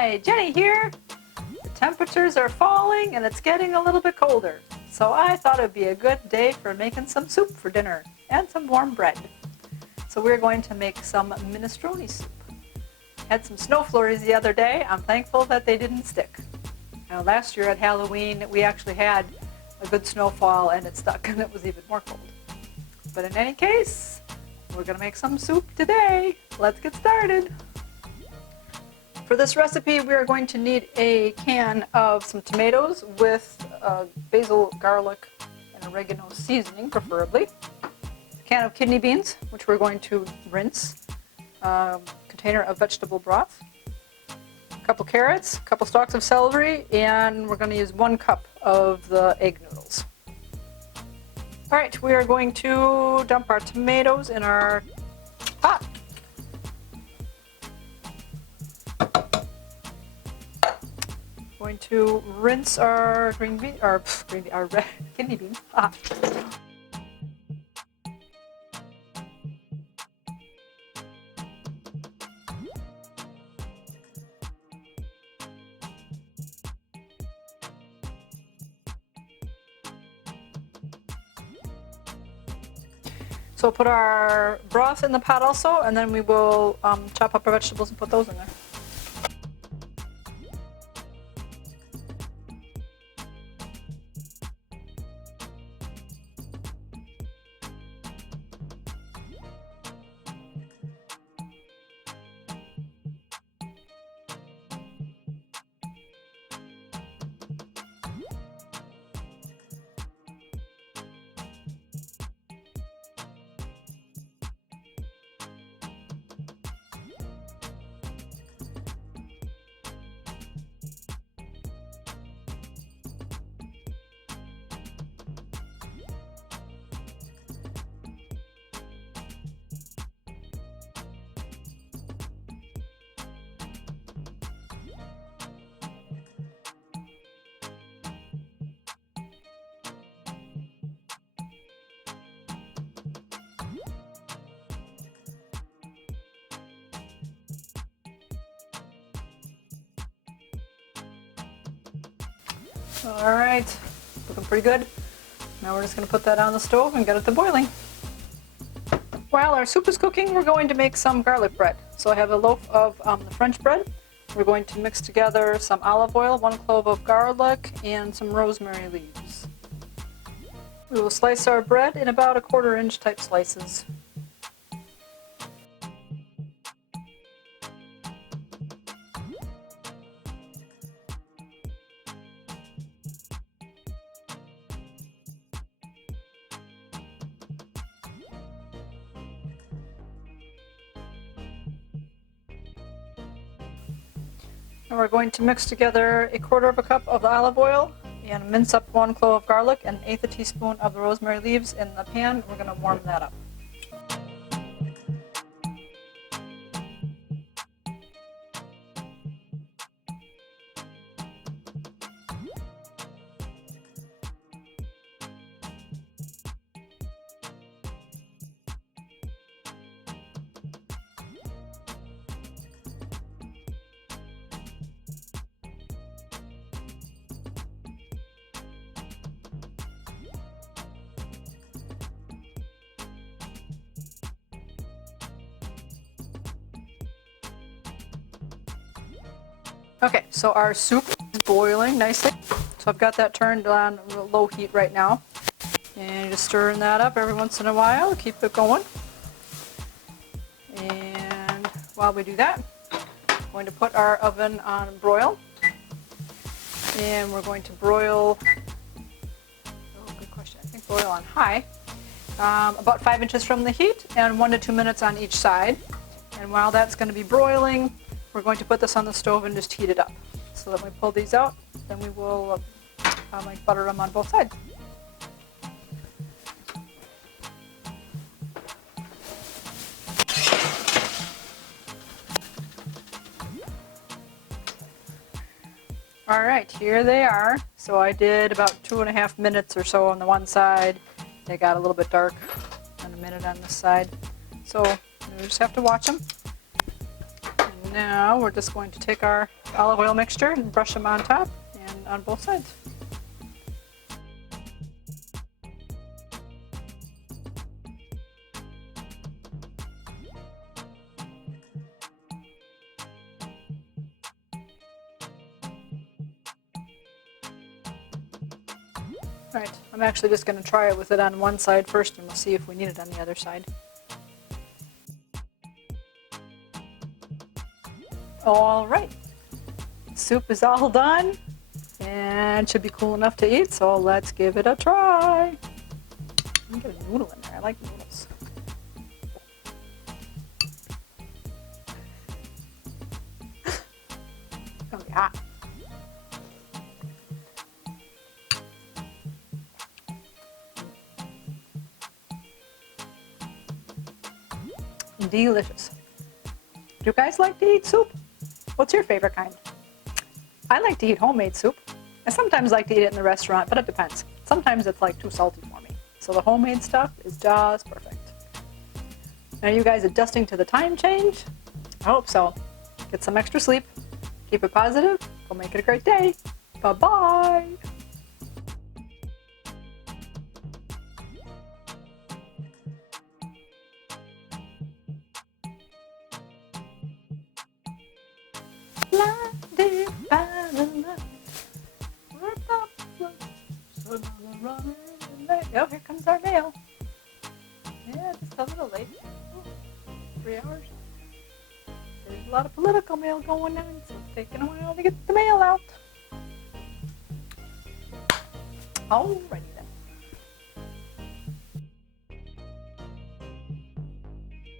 Hi, Jenny here. The temperatures are falling and it's getting a little bit colder. So I thought it would be a good day for making some soup for dinner and some warm bread. So we're going to make some minestrone soup. Had some snow flurries the other day. I'm thankful that they didn't stick. Now, last year at Halloween we actually had a good snowfall and it stuck and it was even more cold. But in any case, we're going to make some soup today. Let's get started. For this recipe, we are going to need a can of some tomatoes with basil, garlic, and oregano seasoning, preferably. A can of kidney beans, which we're going to rinse. A container of vegetable broth. A couple carrots, a couple stalks of celery, and we're going to use 1 cup of the egg noodles. All right, we are going to dump our tomatoes in our pot. Going to rinse our kidney beans. So we'll put our broth in the pot also, and then we will chop up our vegetables and put those in there. All right, looking pretty good. Now we're just going to put that on the stove and get it to boiling. While our soup is cooking, we're going to make some garlic bread. So I have a loaf of the French bread. We're going to mix together some olive oil, 1 clove of garlic, and some rosemary leaves. We will slice our bread in about 1/4 inch type slices. And we're going to mix together 1/4 cup of the olive oil and mince up 1 clove of garlic and 1/8 teaspoon of the rosemary leaves in the pan. We're going to warm that up. Okay, so our soup is boiling nicely. So I've got that turned on low heat right now. And just stirring that up every once in a while, keep it going. And while we do that, we're going to put our oven on broil. And we're going to broil, good question, I think broil on high, about 5 inches from the heat and 1 to 2 minutes on each side. And while that's going to be broiling, we're going to put this on the stove and just heat it up. So that when we pull these out, then we will butter them on both sides. All right, here they are. So I did about 2.5 minutes or so on the one side. They got a little bit dark, and a minute on this side. So you just have to watch them. Now we're just going to take our olive oil mixture and brush them on top and on both sides. Alright, I'm actually just going to try it with it on one side first and we'll see if we need it on the other side. Alright, soup is all done and should be cool enough to eat, so let's give it a try. Let me get a noodle in there, I like noodles. It's gonna be hot. Delicious. Do you guys like to eat soup? What's your favorite kind? I like to eat homemade soup. I sometimes like to eat it in the restaurant, but it depends. Sometimes it's like too salty for me. So the homemade stuff is just perfect. Are you guys adjusting to the time change? I hope so. Get some extra sleep. Keep it positive. Go make it a great day. Bye-bye. Blinded by the light. Oh, here comes our mail. Yeah, just a little late. 3 hours. There's a lot of political mail going on, so it's taking a while to get the mail out. Alrighty then.